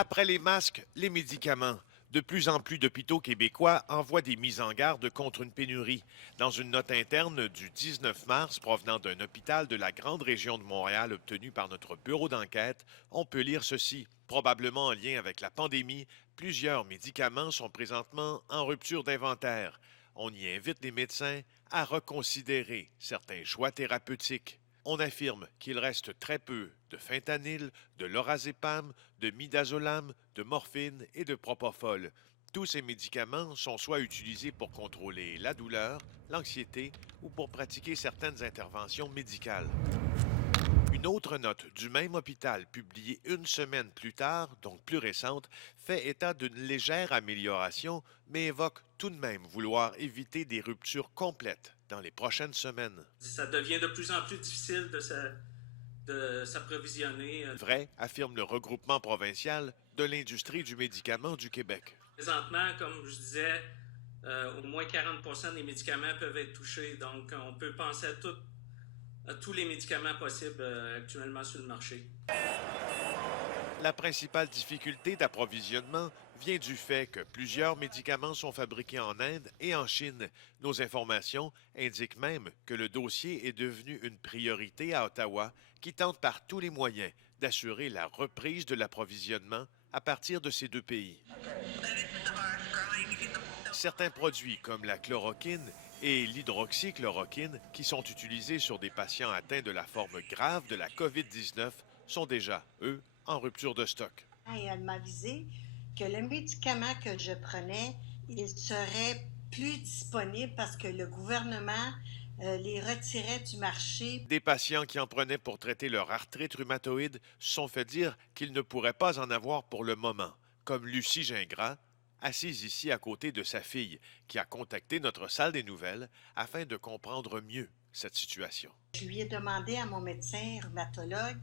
Après les masques, les médicaments. De plus en plus d'hôpitaux québécois envoient des mises en garde contre une pénurie. Dans une note interne du 19 mars provenant d'un hôpital de la grande région de Montréal obtenue par notre bureau d'enquête, on peut lire ceci. Probablement en lien avec la pandémie, plusieurs médicaments sont présentement en rupture d'inventaire. On y invite les médecins à reconsidérer certains choix thérapeutiques. On affirme qu'il reste très peu de fentanyl, de lorazépam, de midazolam, de morphine et de propofol. Tous ces médicaments sont soit utilisés pour contrôler la douleur, l'anxiété ou pour pratiquer certaines interventions médicales. Une autre note du même hôpital, publiée une semaine plus tard, donc plus récente, fait état d'une légère amélioration, mais évoque tout de même vouloir éviter des ruptures complètes dans les prochaines semaines. Ça devient de plus en plus difficile de s'approvisionner. Vrai, affirme le regroupement provincial de l'industrie du médicament du Québec. Présentement, comme je disais, au moins 40% des médicaments peuvent être touchés. Donc, on peut penser à tous les médicaments possibles actuellement sur le marché. La principale difficulté d'approvisionnement vient du fait que plusieurs médicaments sont fabriqués en Inde et en Chine. Nos informations indiquent même que le dossier est devenu une priorité à Ottawa, qui tente par tous les moyens d'assurer la reprise de l'approvisionnement à partir de ces deux pays. Certains produits comme la chloroquine et l'hydroxychloroquine, qui sont utilisés sur des patients atteints de la forme grave de la COVID-19, sont déjà, eux, en rupture de stock. Et elle m'a avisé que le médicament que je prenais, il serait plus disponible parce que le gouvernement les retirait du marché. Des patients qui en prenaient pour traiter leur arthrite rhumatoïde se sont fait dire qu'ils ne pourraient pas en avoir pour le moment, comme Lucie Gingras, assise ici à côté de sa fille, qui a contacté notre salle des nouvelles afin de comprendre mieux cette situation. Je lui ai demandé à mon médecin rhumatologue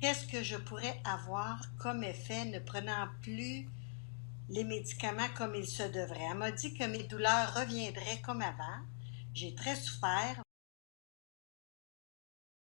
qu'est-ce que je pourrais avoir comme effet ne prenant plus les médicaments comme il se devrait. Elle m'a dit que mes douleurs reviendraient comme avant. J'ai très souffert.